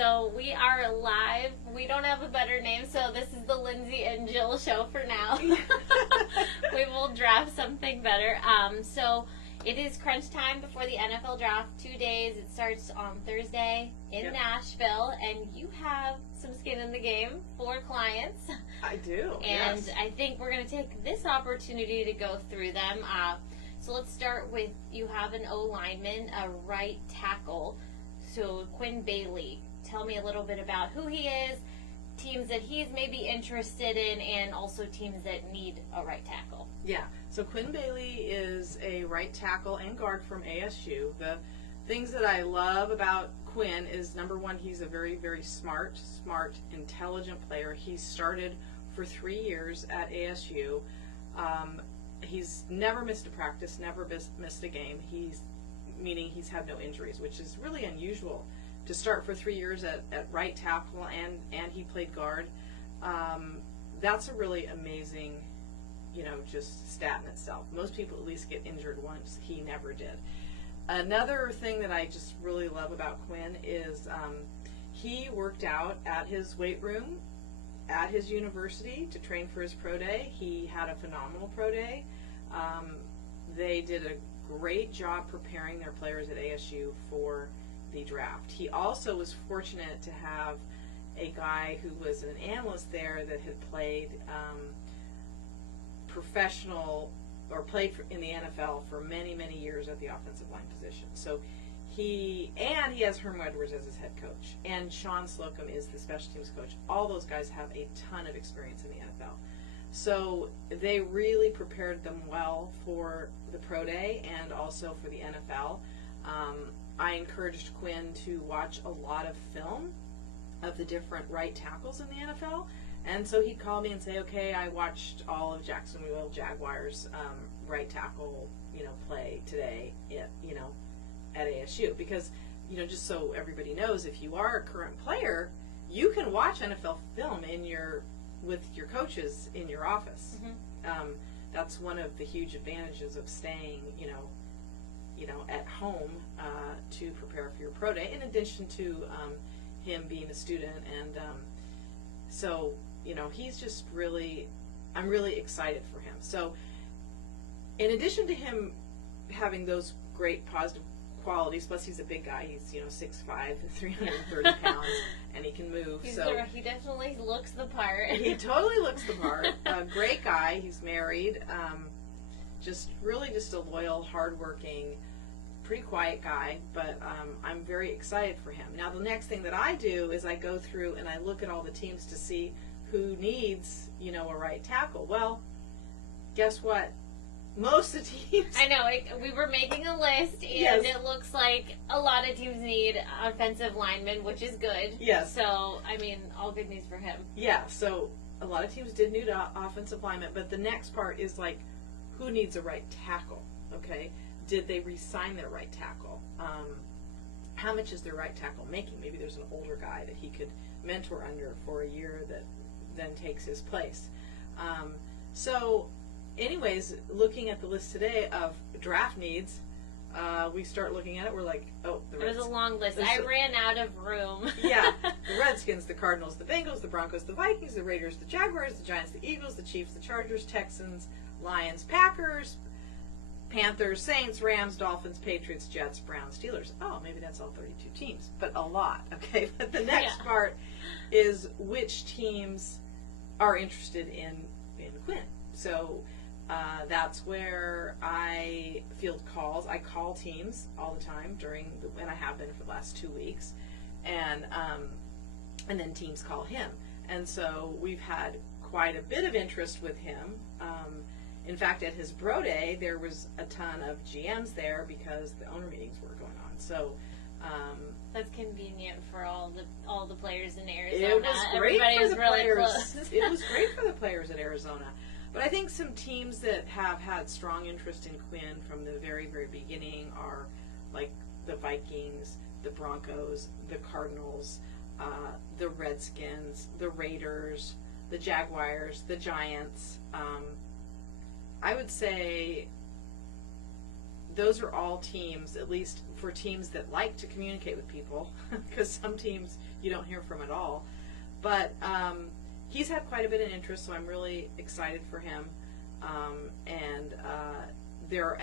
So we are live. We don't have a better name, so this is the Lindsay and Jill show for now. We will draft something better. So it is crunch time before the NFL draft. 2 days. It starts on Thursday in Nashville, and you have some skin in the game for clients. I do. And yes. I think we're going to take this opportunity to go through them. So let's start with, you have an O lineman, a right tackle. So Quinn Bailey, tell me a little bit about who he is, teams that he's maybe interested in, and also teams that need a right tackle. Yeah, so Quinn Bailey is a right tackle and guard from ASU. The things that I love about Quinn is, number one, he's a very, very smart, intelligent player. He started for 3 years at ASU. He's never missed a practice, never missed a game. Meaning he's had no injuries, which is really unusual to start for 3 years at right tackle, and he played guard. That's a really amazing, just stat in itself. Most people at least get injured once. He never did. Another thing that I just really love about Quinn is he worked out at his weight room at his university to train for his pro day. He had a phenomenal pro day. They did a great job preparing their players at ASU for the draft. He also was fortunate to have a guy who was an analyst there that had played professional or played in the NFL for many, many years at the offensive line position. So he has Herm Edwards as his head coach, and Sean Slocum is the special teams coach. All those guys have a ton of experience in the NFL. So they really prepared them well for the pro day and also for the NFL. I encouraged Quinn to watch a lot of film of the different right tackles in the NFL. And so he'd call me and say, okay, I watched all of Jacksonville Jaguars right tackle, play today at ASU. Because, just so everybody knows, if you are a current player, you can watch NFL film with your coaches in your office. Mm-hmm. That's one of the huge advantages of staying, at home to prepare for your pro day, in addition to him being a student. And so, he's just really, I'm really excited for him. So in addition to him having those great positive qualities, plus he's a big guy, he's 6'5", 330 pounds, and he can move. He definitely looks the part. He totally looks the part. A great guy. He's married. Just a loyal, hardworking, pretty quiet guy. But I'm very excited for him. Now the next thing that I do is I go through and I look at all the teams to see who needs a right tackle. Well, guess what? Most of the teams. I know. We were making a list, and It looks like a lot of teams need offensive linemen, which is good. Yes. So, all good news for him. Yeah, so a lot of teams did need offensive linemen, but the next part is who needs a right tackle, okay? Did they re-sign their right tackle? How much is their right tackle making? Maybe there's an older guy that he could mentor under for a year that then takes his place. Anyways, looking at the list today of draft needs, we start looking at it. We're like, oh, it was a long list. I ran out of room. Yeah, the Redskins, the Cardinals, the Bengals, the Broncos, the Vikings, the Raiders, the Jaguars, the Giants, the Eagles, the Chiefs, the Chargers, Texans, Lions, Packers, Panthers, Saints, Rams, Dolphins, Patriots, Jets, Browns, Steelers. Oh, maybe that's all 32 teams, but a lot. Okay, but the next part is which teams are interested in Quinn. So that's where I field calls. I call teams all the time and I have been for the last 2 weeks, and then teams call him. And so we've had quite a bit of interest with him. In fact, at his bro day, there was a ton of GMs there because the owner meetings were going on. So that's convenient for all the players in Arizona. It was great Everybody for was the really players. close. It was great for the players at Arizona. But I think some teams that have had strong interest in Quinn from the very, very beginning are like the Vikings, the Broncos, the Cardinals, the Redskins, the Raiders, the Jaguars, the Giants. I would say those are all teams, at least for teams that like to communicate with people, because some teams you don't hear from at all. But he's had quite a bit of interest, so I'm really excited for him.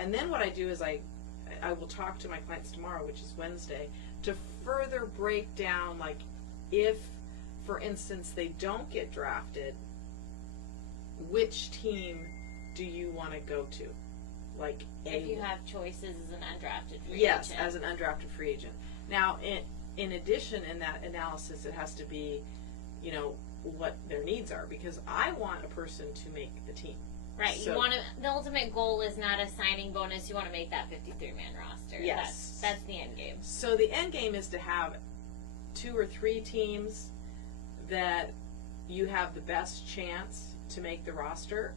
And then what I do is I will talk to my clients tomorrow, which is Wednesday, to further break down, like, if, for instance, they don't get drafted, which team do you want to go to? Like, if you have choices as an undrafted free agent. Yes, as an undrafted free agent. Now, in addition, in that analysis, it has to be, you know, what their needs are, because I want a person to make the team. Right. So, you want to. The ultimate goal is not a signing bonus. You want to make that 53-man roster. Yes. That's the end game. So the end game is to have 2 or 3 teams that you have the best chance to make the roster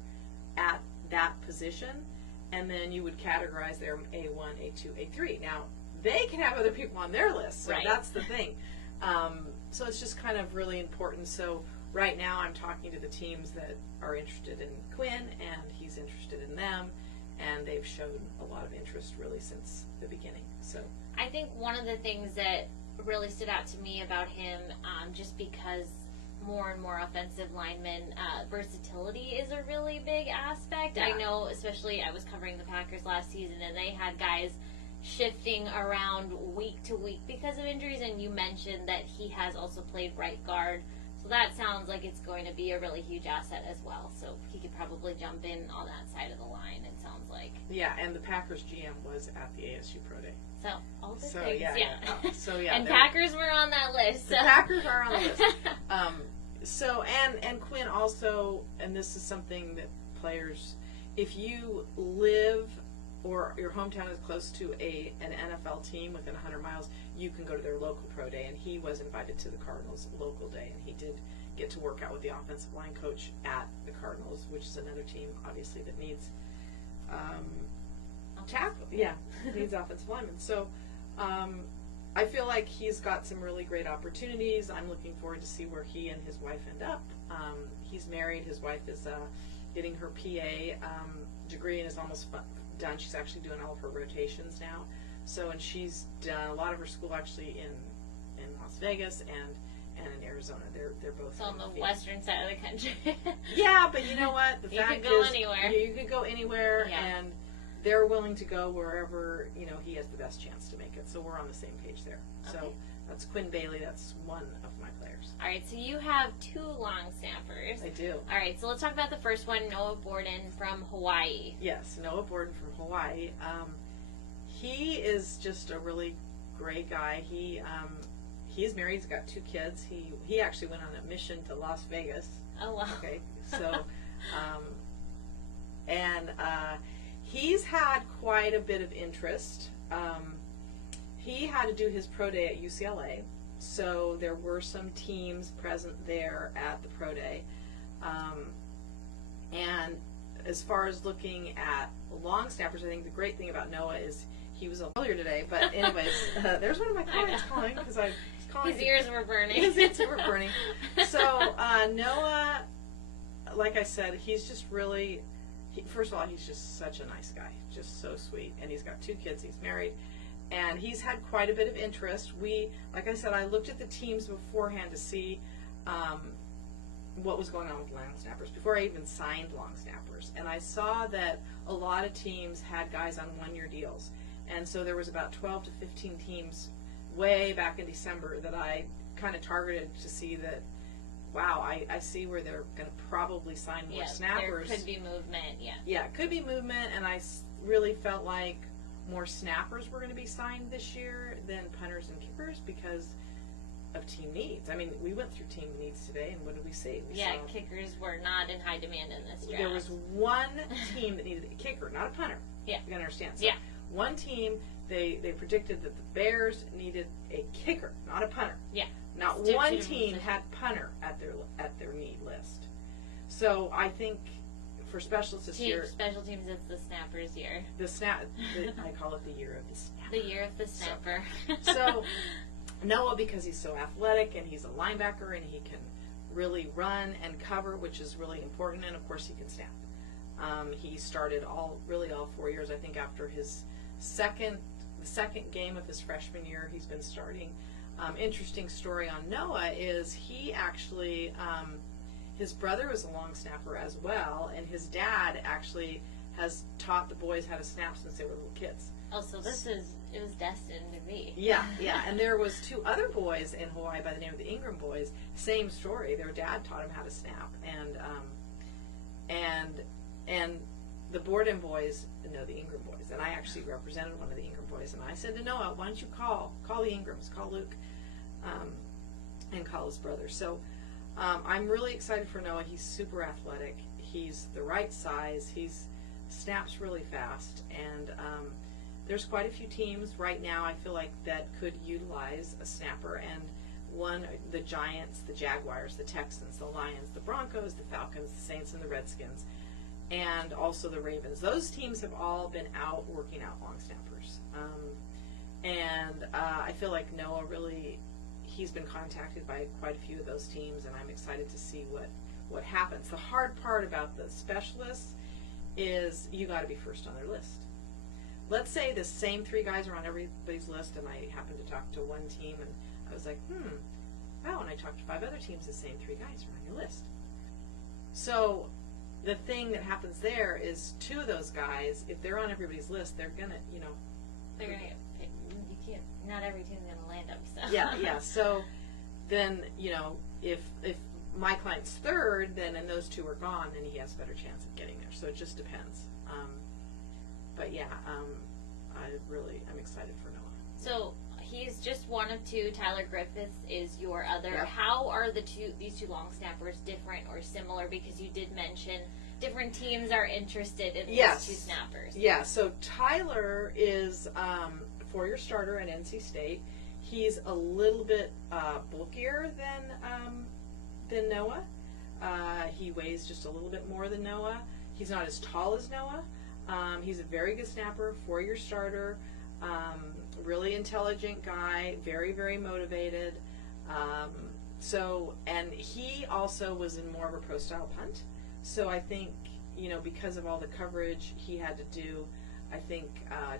at that position, and then you would categorize their A1, A2, A3. Now, they can have other people on their list, so right. That's the thing. So it's just kind of really important. So right now I'm talking to the teams that are interested in Quinn, and he's interested in them, and they've shown a lot of interest really since the beginning. So I think one of the things that really stood out to me about him, just because more and more offensive linemen, versatility is a really big aspect. Yeah. I know, especially I was covering the Packers last season, and they had guys shifting around week to week because of injuries, and you mentioned that he has also played right guard. So that sounds like it's going to be a really huge asset as well. So he could probably jump in on that side of the line, it sounds like. yeah, and the Packers GM was at the ASU Pro Day. So all good So things, yeah. So yeah, and Packers were on that list. the So. Packers are on the list. So and Quinn also, and this is something that players, if you live or your hometown is close to an NFL team within 100 miles, you can go to their local pro day, and he was invited to the Cardinals local day, and he did get to work out with the offensive line coach at the Cardinals, which is another team obviously that needs tackle. Yeah, needs offensive linemen. So I feel like he's got some really great opportunities. I'm looking forward to see where he and his wife end up. He's married. His wife is getting her PA degree and is almost done. She's actually doing all of her rotations now. So, and she's done a lot of her school actually in Las Vegas and in Arizona. They're both on the western side of the country. Yeah, but you know what? The you fact could go is, anywhere. You could go anywhere, Yeah. and they're willing to go wherever, you know, he has the best chance to make it. So we're on the same page there. Okay. So that's Quinn Bailey. That's one of my players. All right, so you have 2 long snappers. I do. All right, so let's talk about the first one, Noah Borden from Hawaii. Yes, Noah Borden from Hawaii. He is just a really great guy. He's married. He's got 2 kids. He actually went on a mission to Las Vegas. Oh, wow. Okay, so he's had quite a bit of interest. He had to do his pro day at UCLA, so there were some teams present there at the pro day. And as far as looking at long snappers, I think the great thing about Noah is he was earlier today. But anyways, there's one of my clients calling because I was calling. His ears were burning. His ears were burning. So Noah, like I said, he's just really. First of all, he's just such a nice guy, just so sweet, and he's got 2 kids. He's married, and he's had quite a bit of interest. Like I said, I looked at the teams beforehand to see what was going on with long snappers before I even signed long snappers, and I saw that a lot of teams had guys on 1-year deals, and so there was about 12 to 15 teams way back in December that I kind of targeted to see that. Wow, I see where they're going to probably sign more snappers. There could be movement, yeah. Yeah, it could be movement, and I really felt like more snappers were going to be signed this year than punters and kickers because of team needs. I mean, we went through team needs today, and what did we see? We saw kickers were not in high demand in this draft. there was one team that needed a kicker, not a punter. Yeah. You got to understand. So yeah. One team, they predicted that the Bears needed a kicker, not a punter. Yeah. Not one team had punter at their need list. So I think for specialists this year, special teams, it's the snappers year. I call it the year of the snapper. The year of the snapper. So Noah, because he's so athletic and he's a linebacker and he can really run and cover, which is really important, and of course he can snap. He started all 4 years, I think, after his the second game of his freshman year, he's been starting. Interesting story on Noah is he actually, his brother was a long snapper as well, and his dad actually has taught the boys how to snap since they were little kids. Oh, so it was destined to be. Yeah, yeah. And there was 2 other boys in Hawaii by the name of the Ingram boys. Same story. Their dad taught them how to snap, and the Borden boys know the Ingram boys. And I actually represented one of the Ingram boys, and I said to Noah, "Why don't you call the Ingrams, call Luke, and call his brother." So I'm really excited for Noah. He's super athletic. He's the right size. He's snaps really fast, and there's quite a few teams right now I feel like that could utilize a snapper, and the Giants, the Jaguars, the Texans, the Lions, the Broncos, the Falcons, the Saints, and the Redskins, and also the Ravens. Those teams have all been out working out long snappers, and I feel like Noah really, he's been contacted by quite a few of those teams, and I'm excited to see what happens. The hard part about the specialists is you got to be first on their list. Let's say the same 3 guys are on everybody's list, and I happen to talk to one team, and I was like, wow, and I talked to 5 other teams, the same 3 guys are on your list. So the thing that happens there is 2 of those guys, if they're on everybody's list, they're gonna, they're gonna get picked. You can't. Not every team's gonna land them. So. Yeah. So then, if my client's third, then and those 2 are gone, then he has a better chance of getting there. So it just depends. But yeah, I'm excited for Noah. So he's just one of 2. Tyler Griffiths is your other. Yep. How are these 2 long snappers different or similar? Because you did mention different teams are interested in these 2 snappers. Yeah. So Tyler is a 4-year starter at NC State. He's a little bit bulkier than Noah. He weighs just a little bit more than Noah. He's not as tall as Noah. He's a very good snapper, 4-year starter, really intelligent guy, very, very motivated. And he also was in more of a pro-style punt. So I think, because of all the coverage he had to do, I think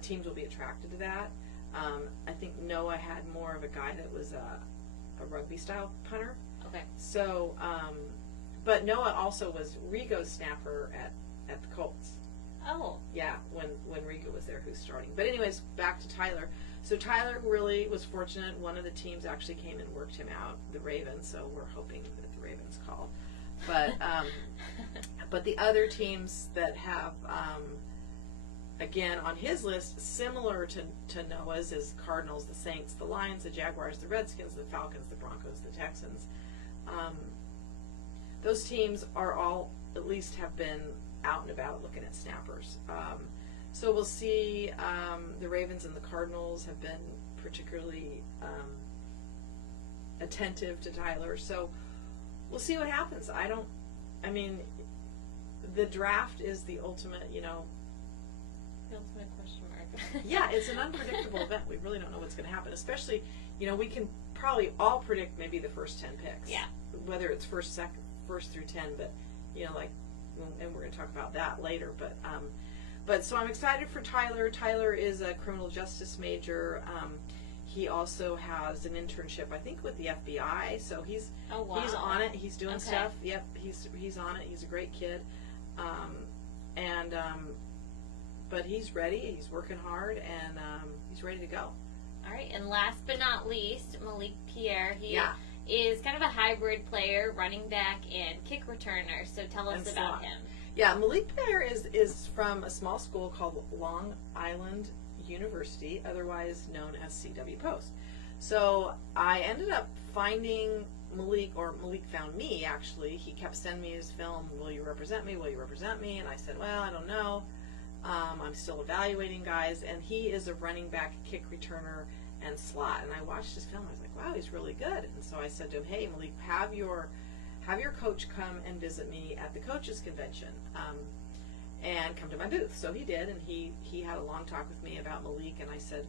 teams will be attracted to that. I think Noah had more of a guy that was a rugby-style punter. Okay. So, but Noah also was Rigo's snapper at the Colts. Oh. Yeah, when Rigo was there, who's starting. But anyways, back to Tyler. So Tyler really was fortunate. One of the teams actually came and worked him out, the Ravens. So we're hoping that the Ravens call. But but the other teams that have, again, on his list, similar to Noah's, is Cardinals, the Saints, the Lions, the Jaguars, the Redskins, the Falcons, the Broncos, the Texans. Those teams are all, at least have been out and about looking at snappers. So we'll see. The Ravens and the Cardinals have been particularly attentive to Tyler. So we'll see what happens. The draft is the ultimate, The ultimate question mark. Yeah, it's an unpredictable event. We really don't know what's going to happen. Especially, we can probably all predict maybe the first 10 picks. Yeah. Whether it's first through 10, but and we're going to talk about that later. But so I'm excited for Tyler. Tyler is a criminal justice major. He also has an internship, I think, with the FBI. So he's on it. He's doing stuff. Yep, he's on it. He's a great kid, but he's ready. He's working hard, and he's ready to go. All right, and last but not least, Malik Pierre. He is kind of a hybrid player, running back and kick returner. So tell us about him. Yeah, Malik Pierre is from a small school called Long Island University, otherwise known as CW Post. So I ended up finding Malik, or Malik found me, actually. He kept sending me his film, "Will you represent me? Will you represent me?" And I said, well, I don't know. I'm still evaluating guys. And he is a running back, kick returner, and slot. And I watched his film. I was like, wow, he's really good. And so I said to him, hey, Malik, have your coach come and visit me at the coaches convention, and come to my booth. So he did, and he had a long talk with me about Malik. And I said,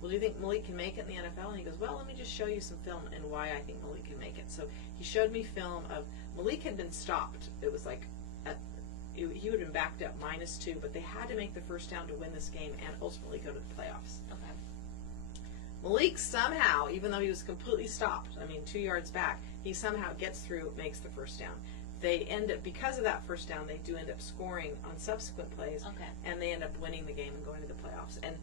well, do you think Malik can make it in the NFL? And he goes, well, let me just show you some film and why I think Malik can make it. So he showed me film of Malik had been stopped. It was like he would have been backed up -2, but they had to make the first down to win this game and ultimately go to the playoffs. Okay. Malik somehow, even though he was completely stopped, 2 yards back, he somehow gets through, makes the first down. They end up, because of that first down, they do end up scoring on subsequent plays, Okay. and they end up winning the game and going to the playoffs. And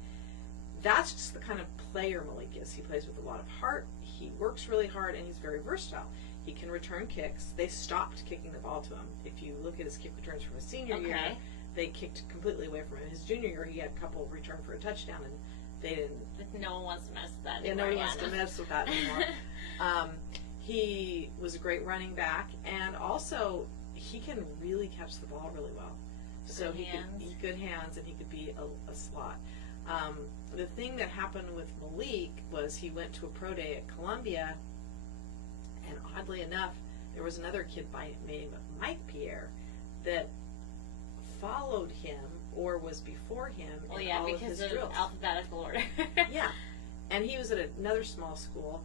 that's just the kind of player Malik is. He plays with a lot of heart, he works really hard, and he's very versatile. He can return kicks. They stopped kicking the ball to him. If you look at his kick returns from his senior year, they kicked completely away from him. His junior year, he had a couple return for a touchdown, and they didn't. No one wants to mess with that Yeah, anymore. nobody wants to mess with that anymore. He was a great running back, and also he can really catch the ball really well. So he good hands, and he could be a slot. The thing that happened with Malik was he went to a pro day at Columbia, and oddly enough, there was another kid by the name of Mike Pierre that followed him or was before him in all of his drills. Because of alphabetical order. Yeah. And he was at another small school,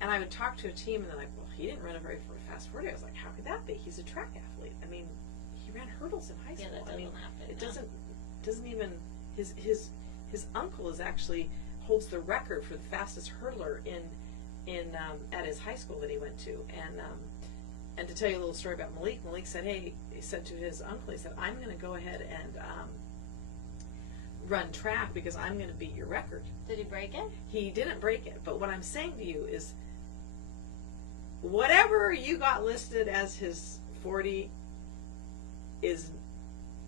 and I would talk to a team, and they're like, well, he didn't run a very fast 40. I was like, how could that be? He's a track athlete. He ran hurdles in high school. Yeah, that doesn't happen. It doesn't even, his uncle holds the record for the fastest hurdler at his high school that he went to. And to tell you a little story about Malik said, he said to his uncle, he said, I'm going to go ahead and run track because I'm going to beat your record. Did he break it? He didn't break it, but what I'm saying to you is whatever you got listed as his 40 is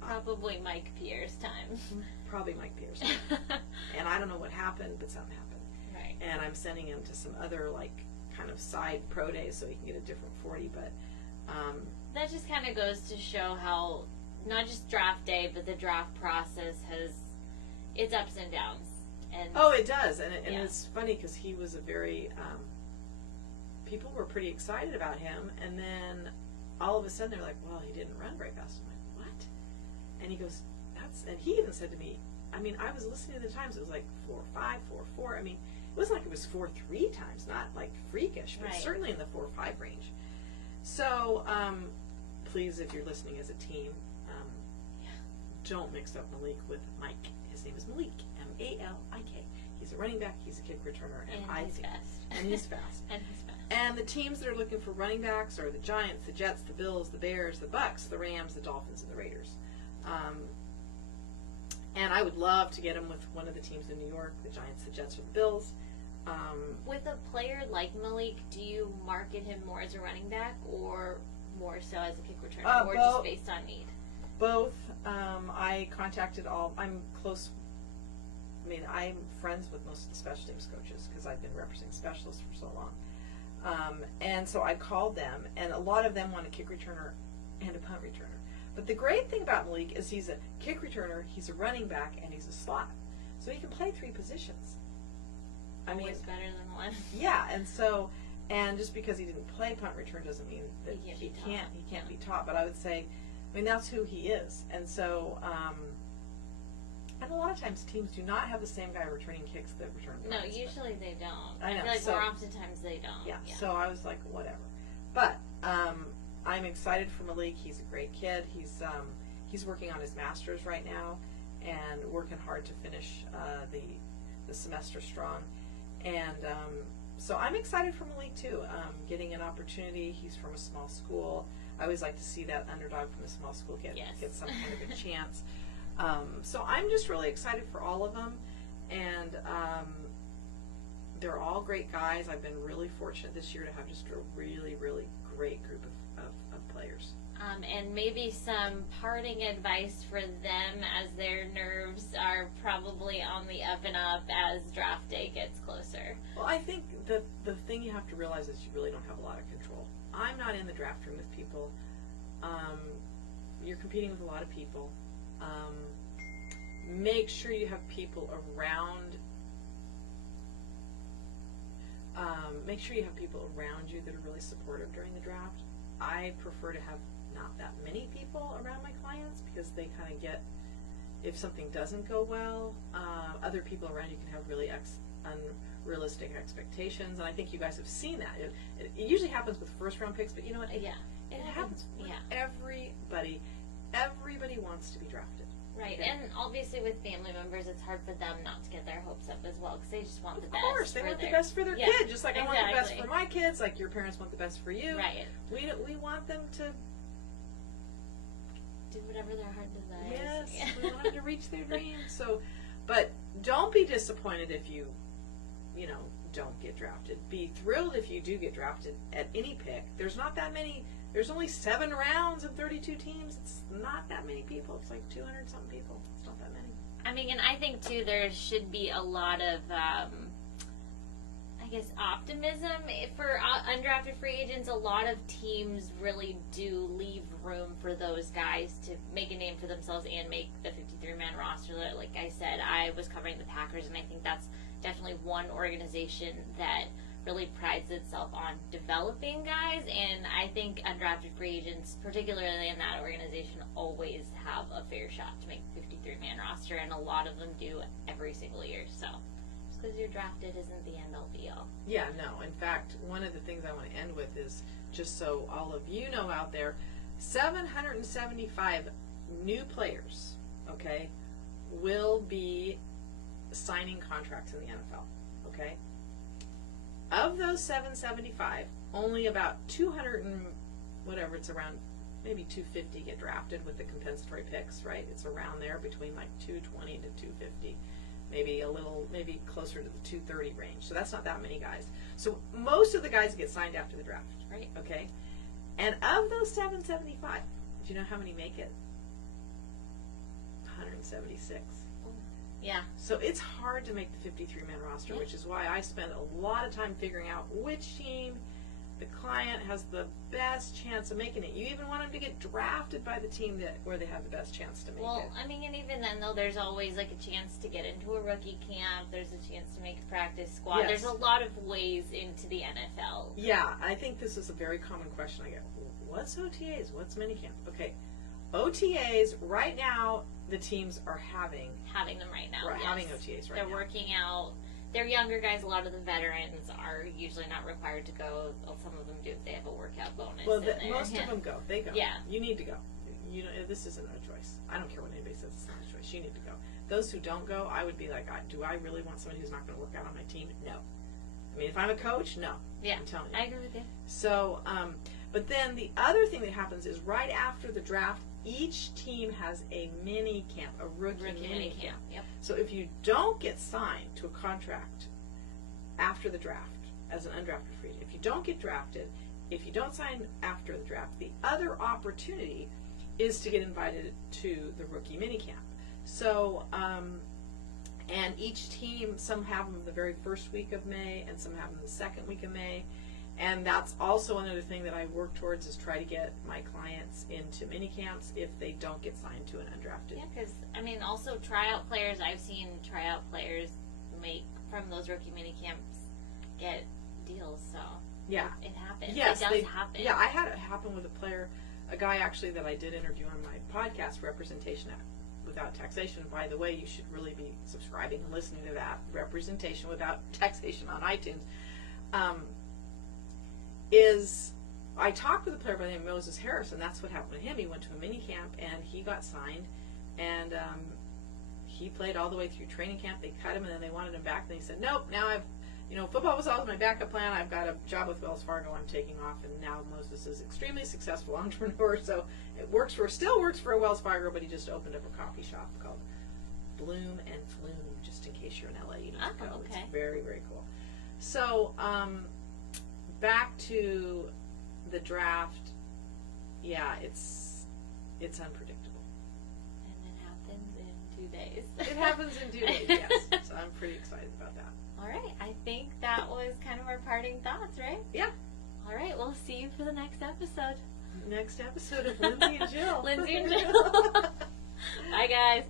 probably Mike Pierre's time. Probably Mike Pierre's time. And I don't know what happened, but something happened. Right. And I'm sending him to some other kind of side pro days so he can get a different 40, but that just kind of goes to show how not just draft day, but the draft process has its ups and downs. And it does, and it's funny because he was a very people were pretty excited about him, and then all of a sudden they're like, well, he didn't run very fast. I'm like, what? And he goes, and he even said to me, I was listening to the times, it was like 4.5, 4.4. It wasn't like it was 4.3 times, not like freakish, but certainly in the 4.5 range. So please, if you're listening as a team, don't mix up Malik with Mike. His name is Malik, M-A-L-I-K. He's a running back, he's a kick returner, and he's fast. And he's fast. And he's fast. And the teams that are looking for running backs are the Giants, the Jets, the Bills, the Bears, the Bucks, the Rams, the Dolphins, and the Raiders. And I would love to get him with one of the teams in New York, the Giants, the Jets, or the Bills. With a player like Malik, do you market him more as a running back or more so as a kick returner, or just based on need? Both. I contacted I'm close. I'm friends with most of the special teams coaches because I've been representing specialists for so long. And so I called them, and a lot of them want a kick returner and a punt returner. But the great thing about Malik is he's a kick returner, he's a running back, and he's a slot. So he can play 3 positions. Always better than one. Yeah, and just because he didn't play punt return doesn't mean that he can't be taught. But I would say, that's who he is. And so, and a lot of times teams do not have the same guy returning kicks that return punts. No, usually they don't. I know. feel like more oftentimes they don't. Yeah, so I was like, whatever. But I'm excited for Malik. He's a great kid. He's working on his master's right now and working hard to finish the semester strong. And so I'm excited for Malik too. Getting an opportunity. He's from a small school. I always like to see that underdog from a small school get some kind of a chance. So I'm just really excited for all of them, and they're all great guys. I've been really fortunate this year to have just a really, really great group of players. And maybe some parting advice for them as their nerves are probably on the up and up as draft day gets closer. Well, I think the thing you have to realize is you really don't have a lot of control. I'm not in the draft room with people. You're competing with a lot of people. Make sure you have people around. Make sure you have people around you that are really supportive during the draft. I prefer to have not that many people around my clients because they kind of get, if something doesn't go well, other people around you can have really unrealistic expectations, and I think you guys have seen that. It usually happens with first round picks, but you know what? Yeah. It happens with everybody. everybody wants to be drafted. Right, Okay. and obviously with family members, it's hard for them not to get their hopes up as well, because they just want the best. Of course, they for want the their- best for their Yeah, kid, just like I want the best exactly. for my kids, like your parents want the best for you. Right. We want them to, Do whatever their heart desires. yes, Yeah. we want them to reach their dreams. So, but don't be disappointed if you don't get drafted. Be thrilled if you do get drafted at any pick. There's not that many. There's only 7 rounds and 32 teams. It's not that many people. It's like 200 something people. It's not that many. I mean, and I think too, there should be a lot of, optimism for undrafted free agents. A lot of teams really do leave room for those guys to make a name for themselves and make the 53-man roster. Like I said, I was covering the Packers, and I think that's definitely one organization that really prides itself on developing guys, and I think undrafted free agents, particularly in that organization, always have a fair shot to make the 53-man roster, and a lot of them do every single year. So just because you're drafted isn't the end all be all. Yeah, no. In fact, one of the things I want to end with is, just so all of you know out there, 775 new players, okay, will be signing contracts in the NFL, okay? Of those 775, only about 200 and whatever, it's around maybe 250 get drafted with the compensatory picks, right? It's around there between like 220 to 250, maybe closer to the 230 range. So that's not that many guys. So most of the guys get signed after the draft, Right. okay? And of those 775, do you know how many make it? 176. Yeah. So it's hard to make the 53-man roster, Yeah. which is why I spend a lot of time figuring out which team the client has the best chance of making it. You even want them to get drafted by the team where they have the best chance to make Well, it. I mean, and even then, though, there's always like a chance to get into a rookie camp. There's a chance to make a practice squad. Yes. There's a lot of ways into the NFL. Yeah, I think this is a very common question I get. What's OTAs? What's minicamp? Okay, OTAs, right now, the teams are having Having them right now. Yes. having OTAs right They're now. working out. They're younger guys. A lot of the veterans are usually not required to go. Some of them do if they have a workout bonus. Well, in there. most of them go. They go. Yeah. You need to go. You know, this isn't a choice. I don't care what anybody says. It's not a choice. You need to go. Those who don't go, I would be like, do I really want somebody who's not going to work out on my team? No. I mean, if I'm a coach, no. Yeah. I'm telling you. I agree with you. So, but then the other thing that happens is right after the draft, each team has a mini camp, a rookie mini camp. Yep. So if you don't get signed to a contract after the draft as an undrafted free agent, if you don't get drafted, if you don't sign after the draft, the other opportunity is to get invited to the rookie mini camp. So, and each team, some have them the very first week of May, and some have them the second week of May. And that's also another thing that I work towards, is try to get my clients into mini camps if they don't get signed to an undrafted. Yeah, because, I mean, also tryout players, I've seen tryout players make, from those rookie mini camps, get deals, so Yeah. it happens. Yes, it does happen. Yeah, I had it happen with a player, a guy actually that I did interview on my podcast, Representation Without Taxation. By the way, you should really be subscribing and listening to that, Representation Without Taxation on iTunes. I talked with a player by the name of Moses Harris, and that's what happened with him. He went to a mini camp, and he got signed, and he played all the way through training camp. They cut him, and then they wanted him back, and he said, nope, now football was always my backup plan. I've got a job with Wells Fargo. I'm taking off, and now Moses is an extremely successful entrepreneur, so it still works for a Wells Fargo, but he just opened up a coffee shop called Bloom and Flume, just in case you're in LA, you need to go. Okay. It's very, very cool. So, back to the draft, yeah, it's unpredictable. And it happens in 2 days. It happens in 2 days, yes. So I'm pretty excited about that. All right, I think that was kind of our parting thoughts, right? Yeah. All right, we'll see you for the next episode. Next episode of Lindsay and Jill. Lindsay and Jill. Bye, guys.